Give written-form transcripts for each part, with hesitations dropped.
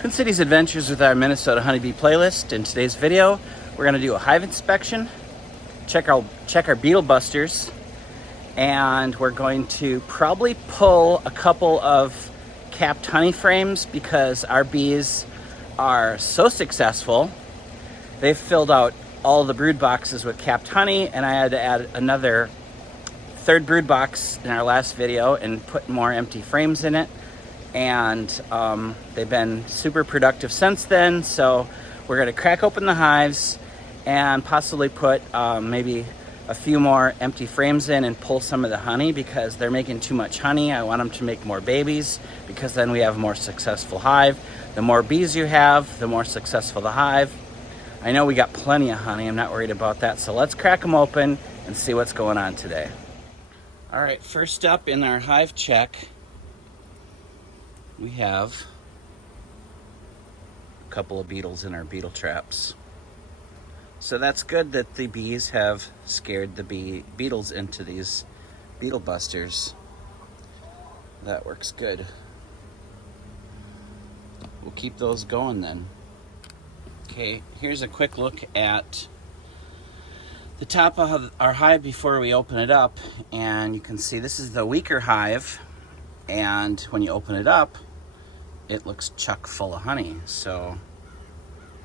Twin Cities Adventures with our Minnesota Honeybee playlist. In today's video, we're going to do a hive inspection, check our beetle busters, and we're going to probably pull a couple of capped honey frames because our bees are so successful. They've filled out all the brood boxes with capped honey, and I had to add another third brood box in our last video and put more empty frames in it. And they've been super productive since then, so we're going to crack open the hives and possibly put maybe a few more empty frames in and pull some of the honey because they're making too much honey. I want them to make more babies because then we have a more successful hive. The more bees you have, the more successful the hive. I know we got plenty of honey, I'm not worried about that, so let's crack them open and see what's going on today. All right, first up in our hive check, we have a couple of beetles in our beetle traps. So that's good that the bees have scared the beetles into these beetle busters. That works good. We'll keep those going then. Okay, here's a quick look at the top of our hive before we open it up, and you can see this is the weaker hive, and when you open it up, it looks chock full of honey. So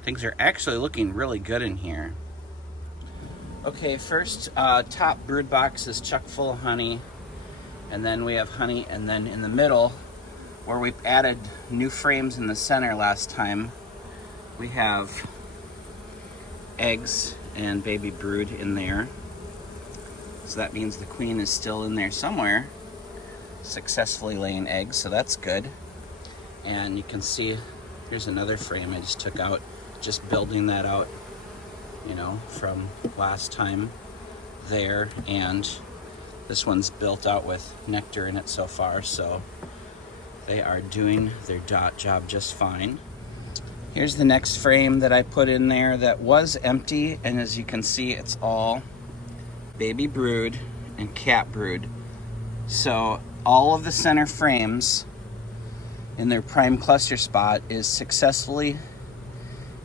things are actually looking really good in here. Okay, first top brood box is chock full of honey, and then we have honey, and then in the middle where we added new frames in the center last time, we have eggs and baby brood in there. So that means the queen is still in there somewhere, successfully laying eggs, so that's good. And you can see here's another frame I just took out, just building that out, you know, from last time there. And this one's built out with nectar in it so far, so they are doing their job just fine. Here's the next frame that I put in there that was empty, and as you can see, it's all baby brood and cat brood. So all of the center frames in their prime cluster spot is successfully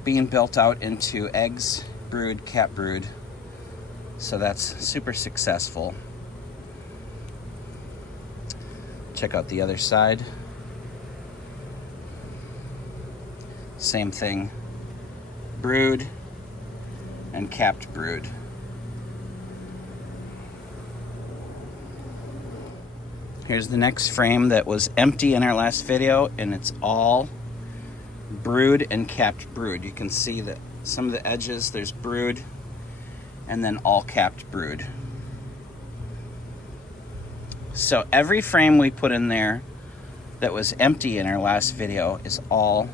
being built out into eggs, brood, cat brood. So that's super successful. Check out the other side. Same thing, brood and capped brood. Here's the next frame that was empty in our last video, and it's all brood and capped brood. You can see that some of the edges, there's brood, and then all capped brood. So every frame we put in there that was empty in our last video is all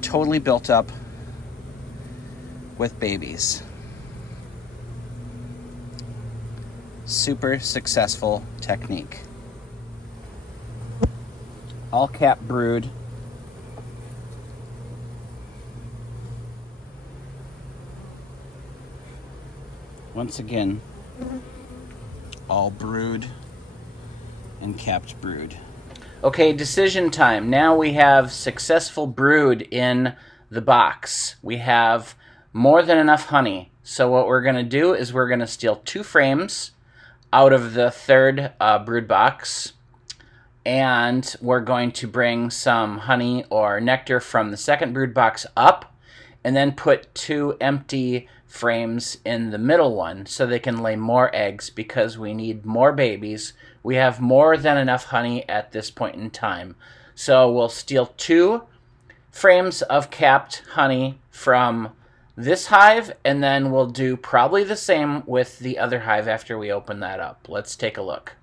totally built up with babies. Super successful technique. All cap brood. Once again, all brood and capped brood. Okay, decision time. Now we have successful brood in the box. We have more than enough honey. So what we're going to do is we're going to steal 2 frames out of the third brood box, and we're going to bring some honey or nectar from the second brood box up, and then put 2 empty frames in the middle one so they can lay more eggs because we need more babies. We have more than enough honey at this point in time. So we'll steal 2 frames of capped honey from this hive, and then we'll do probably the same with the other hive after we open that up. Let's take a look.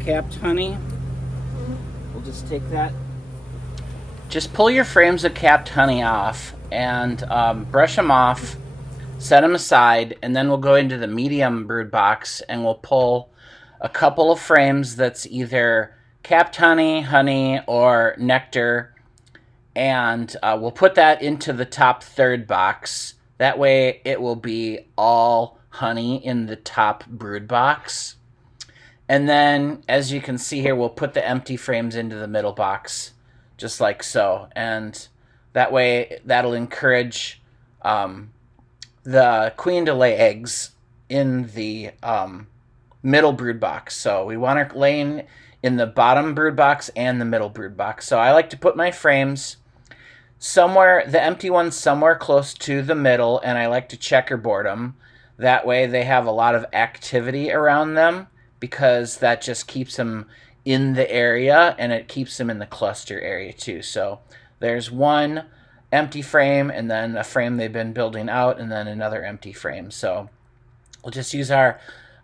Capped honey. We'll just take that. Just pull your frames of capped honey off and brush them off, set them aside, and then we'll go into the medium brood box and we'll pull a couple of frames that's either capped honey, or nectar, and we'll put that into the top third box. That way it will be all honey in the top brood box. And then, as you can see here, we'll put the empty frames into the middle box, just like so. And that way, that'll encourage the queen to lay eggs in the middle brood box. So we want her laying in the bottom brood box and the middle brood box. So I like to put my frames somewhere, the empty ones somewhere close to the middle, and I like to checkerboard them. That way they have a lot of activity around them, because that just keeps them in the area, and it keeps them in the cluster area too. So there's one empty frame, and then a frame they've been building out, and then another empty frame. So we'll just use our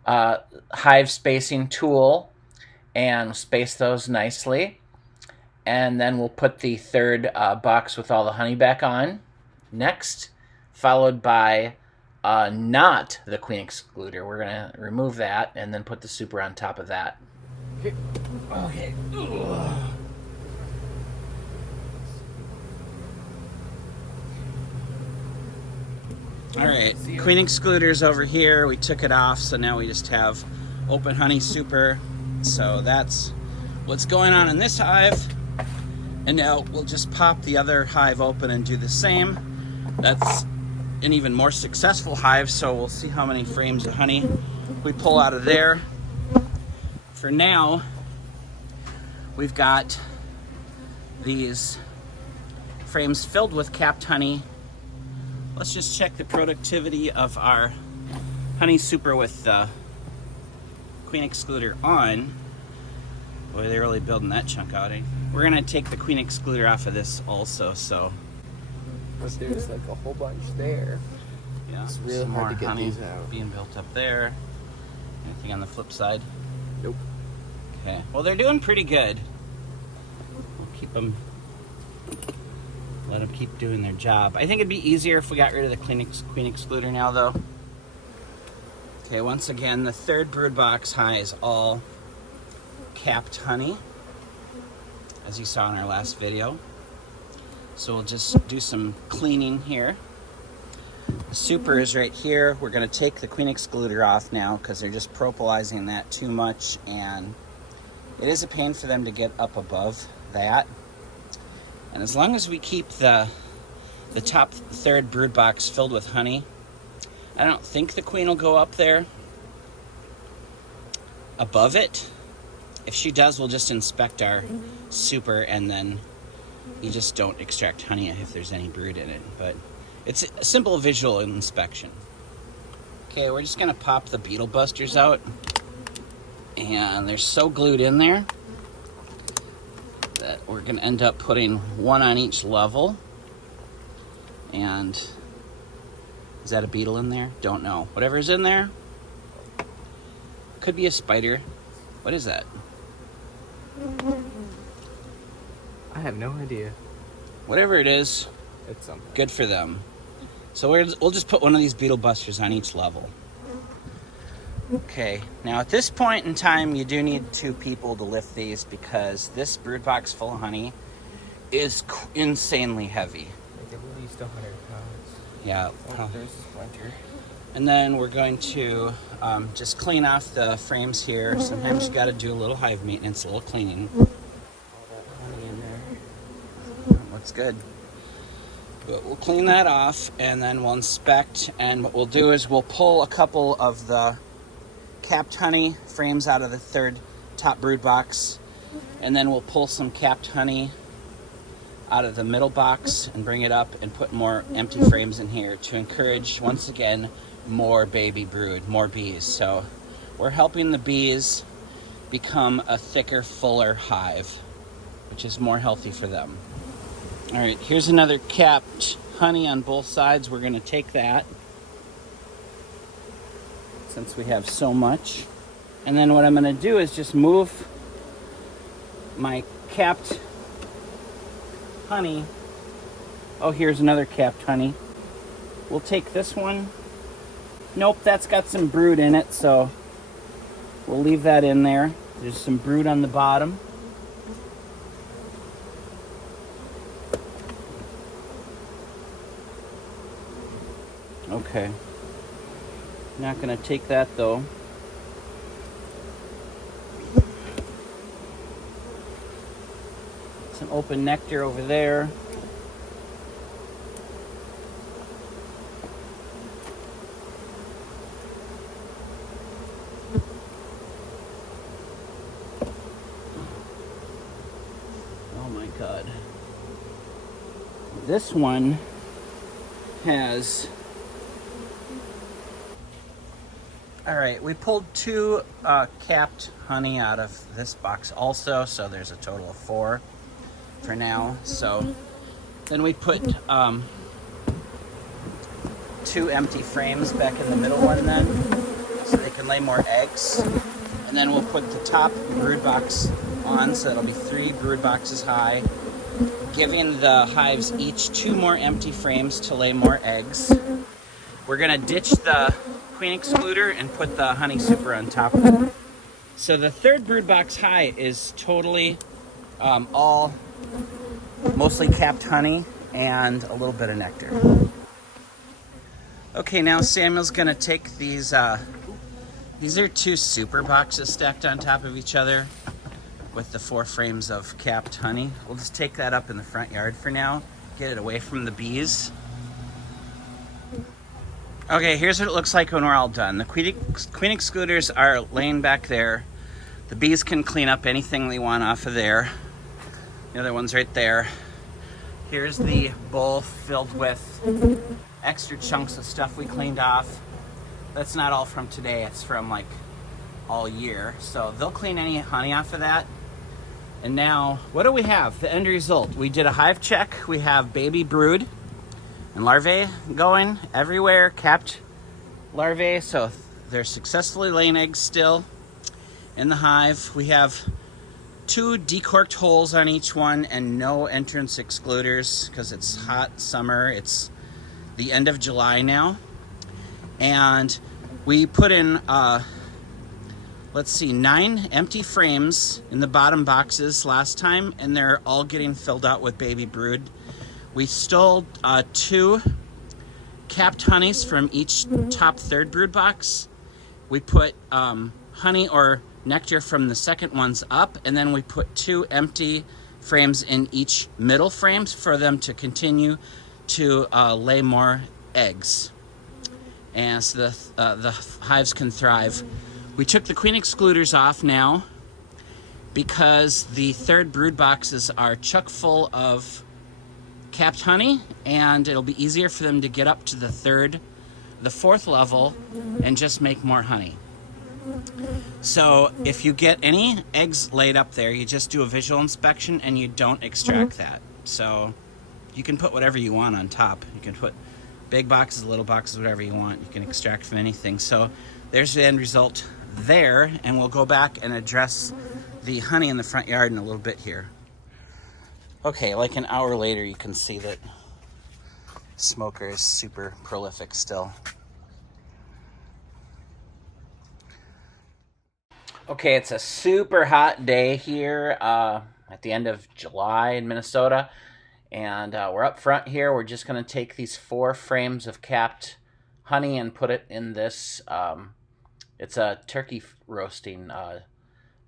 hive spacing tool and space those nicely. And then we'll put the third box with all the honey back on next, followed by not the queen excluder. We're going to remove that and then put the super on top of that. Okay. All right, queen excluder's over here. We took it off, so now we just have open honey super. So that's what's going on in this hive. And now we'll just pop the other hive open and do the same. That's an even more successful hive, so we'll see how many frames of honey we pull out of there. For now, we've got these frames filled with capped honey. Let's just check the productivity of our honey super with the queen excluder on. Boy, they're really building that chunk out, eh? We're gonna take the queen excluder off of this also, so. But there's like a whole bunch there. Yeah, it's really hard to get these out. Being built up there. Anything on the flip side? Nope. Okay, well they're doing pretty good. We'll keep them, let them keep doing their job. I think it'd be easier if we got rid of the queen excluder now though. Okay, once again, the third brood box high is all capped honey, as you saw in our last video. So we'll just do some cleaning here. The super is right here. We're going to take the queen excluder off now because they're just propolising that too much, and it is a pain for them to get up above that. And as long as we keep the top third brood box filled with honey, I don't think the queen will go up there above it. If she does, we'll just inspect our super, and then you just don't extract honey if there's any brood in it. But it's a simple visual inspection. Okay, we're just gonna pop the beetle busters out, and they're so glued in there that we're gonna end up putting one on each level. And is that a beetle in there? Don't know. Whatever's in there, could be a spider. What is that? I have no idea. Whatever it is, It's something. good for them. So we'll just put one of these beetle busters on each level. Okay, now at this point in time, you do need 2 people to lift these because this brood box full of honey is insanely heavy. Like at least 100 pounds. Yeah. Oh, there's Splinter. And then we're going to just clean off the frames here. Sometimes you got to do a little hive maintenance, a little cleaning. All that honey in there. Looks good. But we'll clean that off, and then we'll inspect. And what we'll do is we'll pull a couple of the capped honey frames out of the third top brood box, and then we'll pull some capped honey out of the middle box and bring it up and put more empty frames in here to encourage, once again, more baby brood, more bees. So we're helping the bees become a thicker, fuller hive, which is more healthy for them. All right, here's another capped honey on both sides. We're going to take that since we have so much. And then what I'm going to do is just move my capped honey. Oh, here's another capped honey. We'll take this one. Nope, that's got some brood in it, so we'll leave that in there. There's some brood on the bottom. Okay. Not going to take that though. some open nectar over there. Oh my God. This one has... All right, we pulled 2 capped honey out of this box also, so there's a total of 4 for now. So then we put 2 empty frames back in the middle one then, so they can lay more eggs. And then we'll put the top brood box on, so it'll be 3 brood boxes high, giving the hives each 2 more empty frames to lay more eggs. We're gonna ditch the queen excluder and put the honey super on top of it. So the 3rd brood box high is totally all mostly capped honey and a little bit of nectar. Okay, now Samuel's gonna take these are 2 super boxes stacked on top of each other with the 4 frames of capped honey. We'll just take that up in the front yard for now, get it away from the bees. Okay, here's what it looks like when we're all done. The queen excluders are laying back there. The bees can clean up anything they want off of there. The other one's right there. Here's the bowl filled with extra chunks of stuff we cleaned off. That's not all from today, it's from like all year. So they'll clean any honey off of that. And now, what do we have? The end result. We did a hive check. We have baby brood and larvae going everywhere, capped larvae, so they're successfully laying eggs still in the hive. We have 2 decorked holes on each one and no entrance excluders because it's hot summer. It's the end of July now. And we put in, 9 empty frames in the bottom boxes last time, and they're all getting filled out with baby brood. We stole 2 capped honeys from each top 3rd brood box. We put honey or nectar from the second ones up, and then we put 2 empty frames in each middle frames for them to continue to lay more eggs. And so the hives can thrive. We took the queen excluders off now because the 3rd brood boxes are chock full of capped honey, and it'll be easier for them to get up to the 4th level and just make more honey. So if you get any eggs laid up there, you just do a visual inspection and you don't extract that. So you can put whatever you want on top. You can put big boxes, little boxes, whatever you want. You can extract from anything. So there's the end result there, and we'll go back and address the honey in the front yard in a little bit here. Okay, like an hour later, you can see that smoker is super prolific still. Okay, it's a super hot day here at the end of July in Minnesota. And we're up front here. We're just going to take these 4 frames of capped honey and put it in this. It's a turkey roasting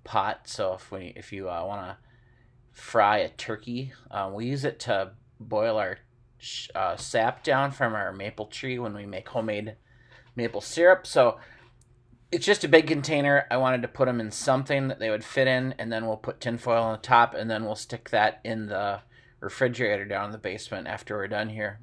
pot. So if you want to fry a turkey, we use it to boil our sap down from our maple tree when we make homemade maple syrup. So it's just a big container. I wanted to put them in something that they would fit in, and then we'll put tinfoil on the top, and then we'll stick that in the refrigerator down in the basement after we're done here.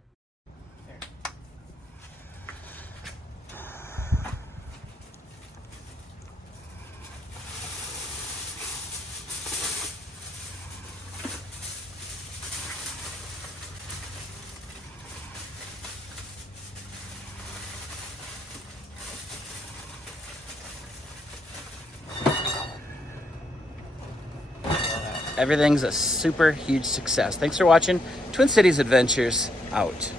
Everything's a super huge success. Thanks for watching. Twin Cities Adventures out.